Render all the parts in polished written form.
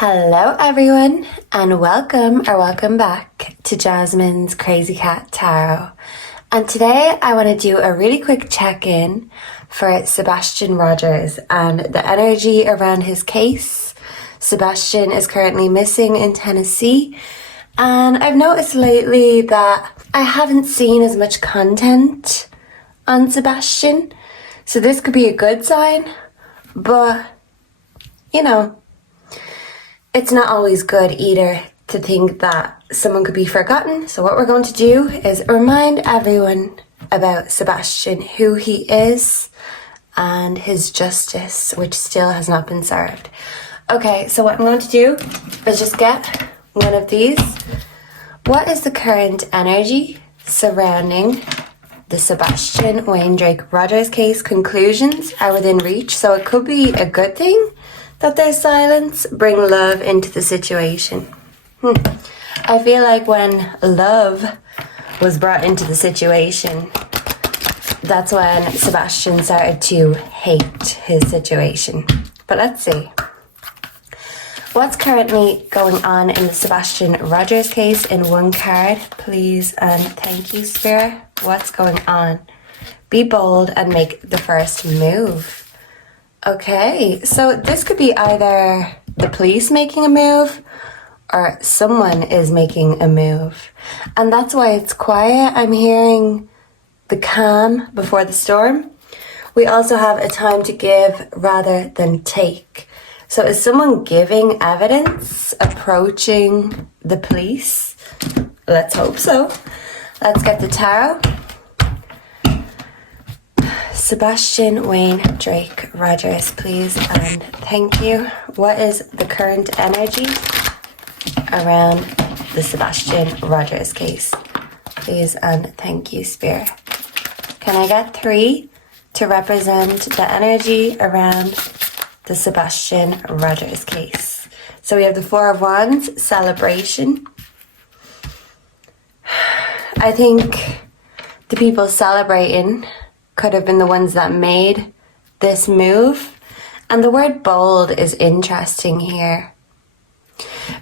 Hello everyone and welcome back to Jasmine's Crazy Cat Tarot. And today I want to do a really quick check-in for Sebastian Rogers and the energy around his case. Sebastian is currently missing in Tennessee, and I've noticed lately that I haven't seen as much content on Sebastian, so this could be a good sign, but you know, it's not always good either to think that someone could be forgotten. So what we're going to do is remind everyone about Sebastian, who he is, and his justice, which still has not been served. Okay, so what I'm going to do is just get one of these. What is the current energy surrounding the Sebastian Wayne Drake Rogers case? Conclusions are within reach, so it could be a good thing that there's silence. Bring love into the situation. I feel like when love was brought into the situation, that's when Sebastian started to hate his situation. But let's see. What's currently going on in the Sebastian Rogers case in one card, please, and thank you, Spirit. What's going on? Be bold and make the first move. Okay, so this could be either the police making a move or someone is making a move. And that's why it's quiet. I'm hearing the calm before the storm. We also have a time to give rather than take. So is someone giving evidence, approaching the police? Let's hope so. Let's get the tarot. Sebastian Wayne Drake Rogers, please, and thank you. What is the current energy around the Sebastian Rogers case? Please, and thank you, Spirit. Can I get 3 to represent the energy around the Sebastian Rogers case? So we have the 4 of Wands, celebration. I think the people celebrating could have been the ones that made this move. And the word bold is interesting here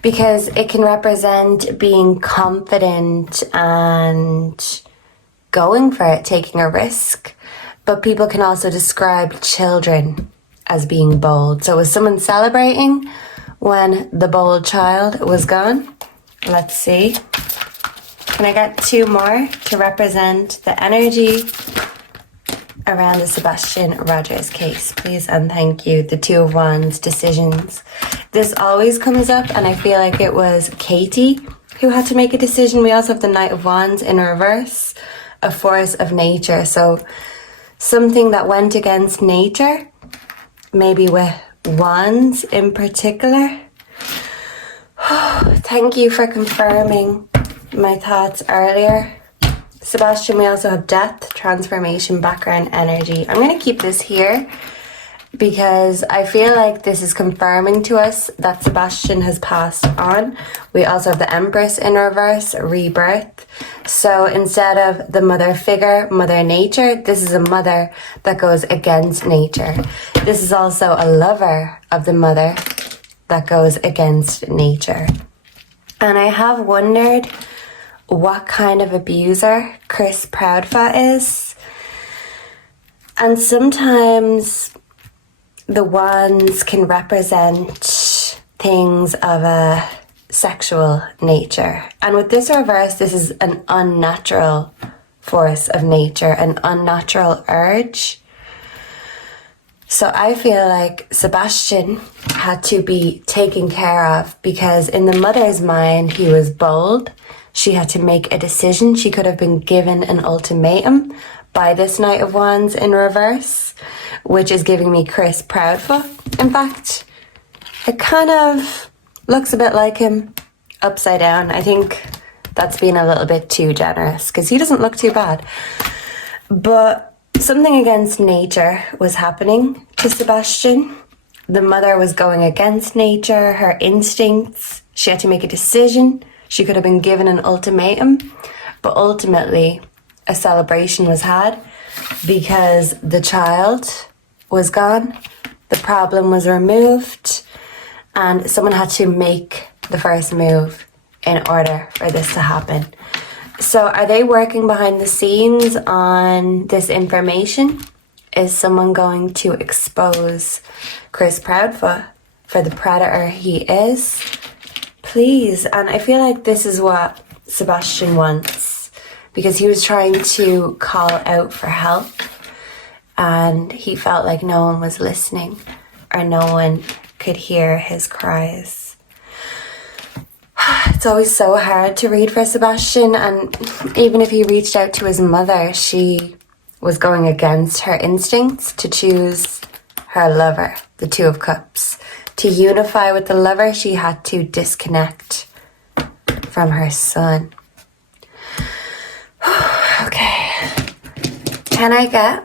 because it can represent being confident and going for it, taking a risk. But people can also describe children as being bold. So was someone celebrating when the bold child was gone? Let's see. Can I get 2 more to represent the energy around the Sebastian Rogers case, please, and thank you. The 2 of Wands, decisions. This always comes up, and I feel like it was Katie who had to make a decision. We also have the Knight of Wands in reverse, a force of nature. So something that went against nature, maybe with wands in particular. Thank you for confirming my thoughts earlier. Sebastian, we also have death, transformation, background energy. I'm going to keep this here because I feel like this is confirming to us that Sebastian has passed on. We also have the Empress in reverse, rebirth. So instead of the mother figure, mother nature, this is a mother that goes against nature. This is also a lover of the mother that goes against nature. And I have wondered what kind of abuser Chris Proudfoot is. And sometimes the wands can represent things of a sexual nature. And with this reverse, this is an unnatural force of nature, an unnatural urge. So I feel like Sebastian had to be taken care of because in the mother's mind, he was bold. She had to make a decision. She could have been given an ultimatum by this Knight of Wands in reverse, which is giving me Chris Proudfoot. In fact, it kind of looks a bit like him upside down. I think that's being a little bit too generous because he doesn't look too bad. But something against nature was happening to Sebastian. The mother was going against nature, her instincts. She had to make a decision. She could have been given an ultimatum, but ultimately a celebration was had because the child was gone, the problem was removed, and someone had to make the first move in order for this to happen. So are they working behind the scenes on this information? Is someone going to expose Chris Proudfoot for the predator he is? Please. And I feel like this is what Sebastian wants, because he was trying to call out for help and he felt like no one was listening or no one could hear his cries. It's always so hard to read for Sebastian, and even if he reached out to his mother, she was going against her instincts to choose her lover, the Two of Cups. To unify with the lover, she had to disconnect from her son. Okay. Can I get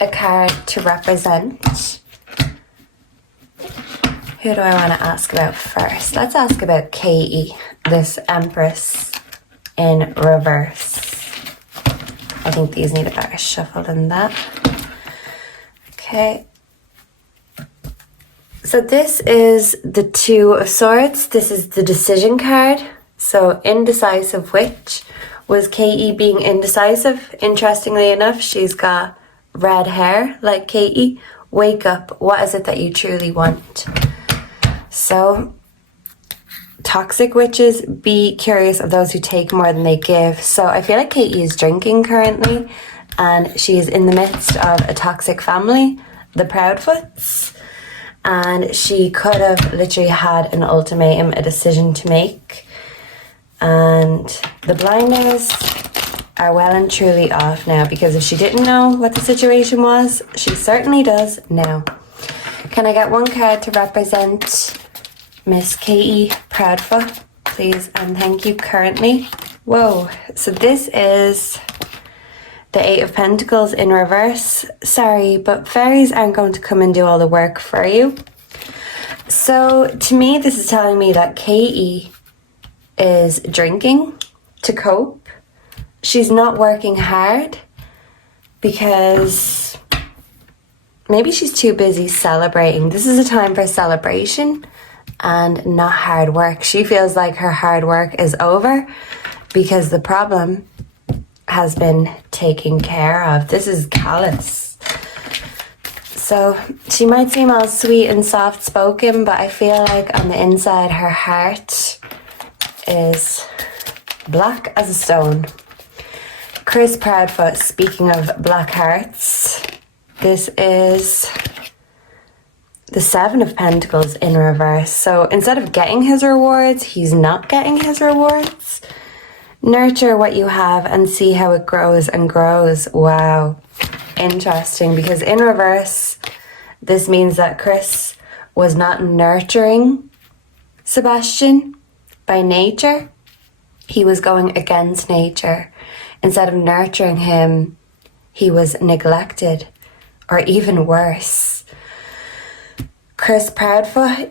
a card to represent? Who do I want to ask about first? Let's ask about Katie, this Empress in reverse. I think these need a better shuffle than that. Okay. So this is the Two of Swords. This is the decision card. So indecisive witch. Was Katie being indecisive? Interestingly enough, she's got red hair like Katie. Wake up. What is it that you truly want? So, toxic witches, be curious of those who take more than they give. So I feel like Katie is drinking currently and she is in the midst of a toxic family, the Proudfoots, and she could have literally had an ultimatum, a decision to make, and the blinders are well and truly off now, because if she didn't know what the situation was, she certainly does now. Can I get one card to represent Miss Katie Proudfoot, please, and thank you currently? Whoa, so this is the Eight of Pentacles in reverse. Sorry, but fairies aren't going to come and do all the work for you. So to me, this is telling me that Katie is drinking to cope. She's not working hard because maybe she's too busy celebrating. This is a time for celebration and not hard work. She feels like her hard work is over because the problem has been taken care of. This is callous. So she might seem all sweet and soft spoken, but I feel like on the inside her heart is black as a stone. Chris Proudfoot, speaking of black hearts, this is the Seven of Pentacles in reverse. So instead of getting his rewards, he's not getting his rewards. Nurture what you have and see how it grows and grows. Wow. Interesting, because in reverse, this means that Chris was not nurturing Sebastian by nature. He was going against nature. Instead of nurturing him, he was neglected, or even worse. Chris Proudfoot,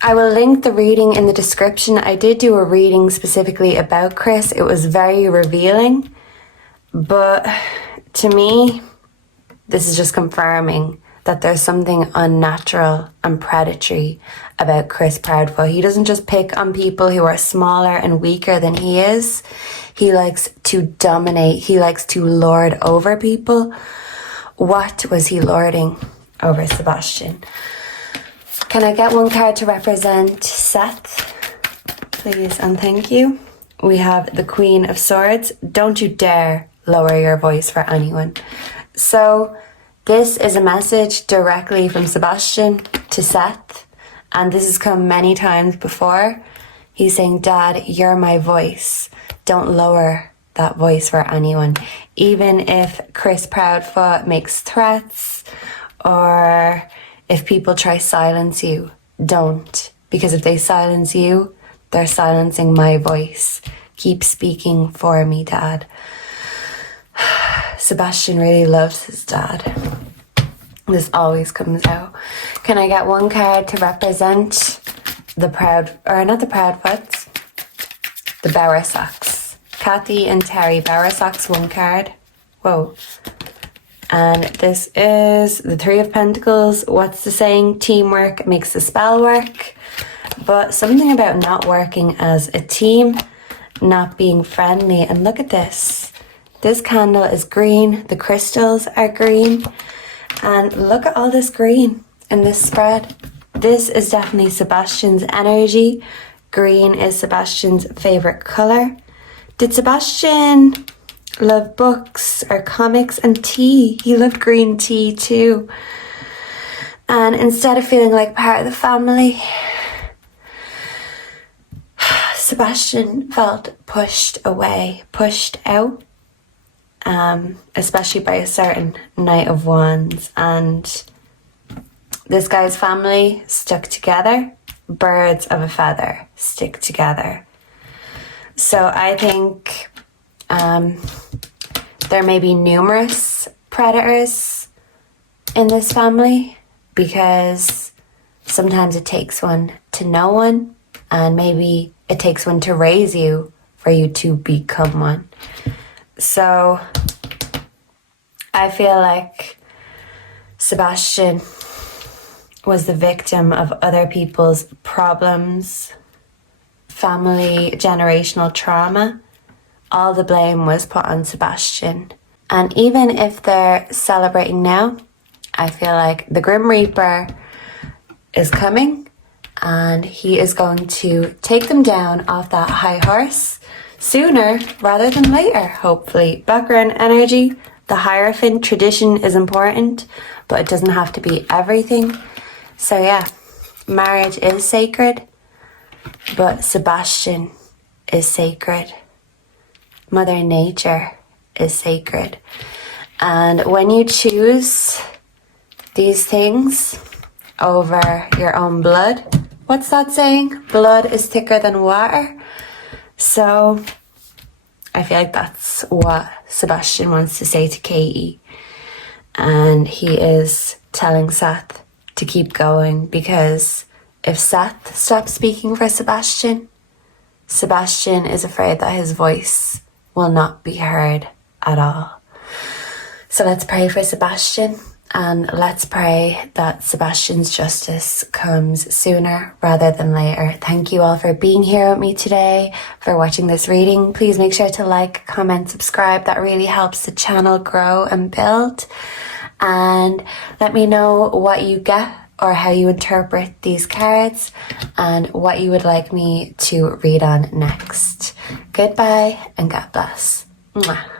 I will link the reading in the description. I did do a reading specifically about Chris. It was very revealing, but to me, this is just confirming that there's something unnatural and predatory about Chris Proudfoot. He doesn't just pick on people who are smaller and weaker than he is. He likes to dominate. He likes to lord over people. What was he lording over Sebastian? Can I get one card to represent Seth, please, and thank you? We have the Queen of Swords. Don't you dare lower your voice for anyone. So this is a message directly from Sebastian to Seth, and this has come many times before. He's saying, Dad, you're my voice. Don't lower that voice for anyone. Even if Chris Proudfoot makes threats, or if people try silence you, don't. Because if they silence you, they're silencing my voice. Keep speaking for me, Dad. Sebastian really loves his dad. This always comes out. Can I get one card to represent the Proudfoots? The Bowersocks. Kathy and Terry Bowersocks, one card. Whoa. And this is the Three of Pentacles. What's the saying? Teamwork makes the spell work. But something about not working as a team, not being friendly. And look at this. This candle is green. The crystals are green. And look at all this green in this spread. This is definitely Sebastian's energy. Green is Sebastian's favorite color. Did Sebastian love books or comics and tea? He loved green tea too. And instead of feeling like part of the family, Sebastian felt pushed away, pushed out, especially by a certain Knight of Wands. And this guy's family stuck together. Birds of a feather stick together. So I think there may be numerous predators in this family, because sometimes it takes one to know one, and maybe it takes one to raise you for you to become one. So I feel like Sebastian was the victim of other people's problems, family, generational trauma. All the blame was put on Sebastian. And even if they're celebrating now, I feel like the Grim Reaper is coming, and he is going to take them down off that high horse sooner rather than later, hopefully. Background energy, the Hierophant tradition is important, but it doesn't have to be everything. So yeah, marriage is sacred, but Sebastian is sacred. Mother Nature is sacred. And when you choose these things over your own blood, what's that saying? Blood is thicker than water. So I feel like that's what Sebastian wants to say to Katie. And he is telling Seth to keep going, because if Seth stops speaking for Sebastian, Sebastian is afraid that his voice will not be heard at all. So let's pray for Sebastian, and let's pray that Sebastian's justice comes sooner rather than later. Thank you all for being here with me today, for watching this reading. Please make sure to like, comment, subscribe. That really helps the channel grow and build. And let me know what you get or how you interpret these cards and what you would like me to read on next. Goodbye and God bless. Mwah.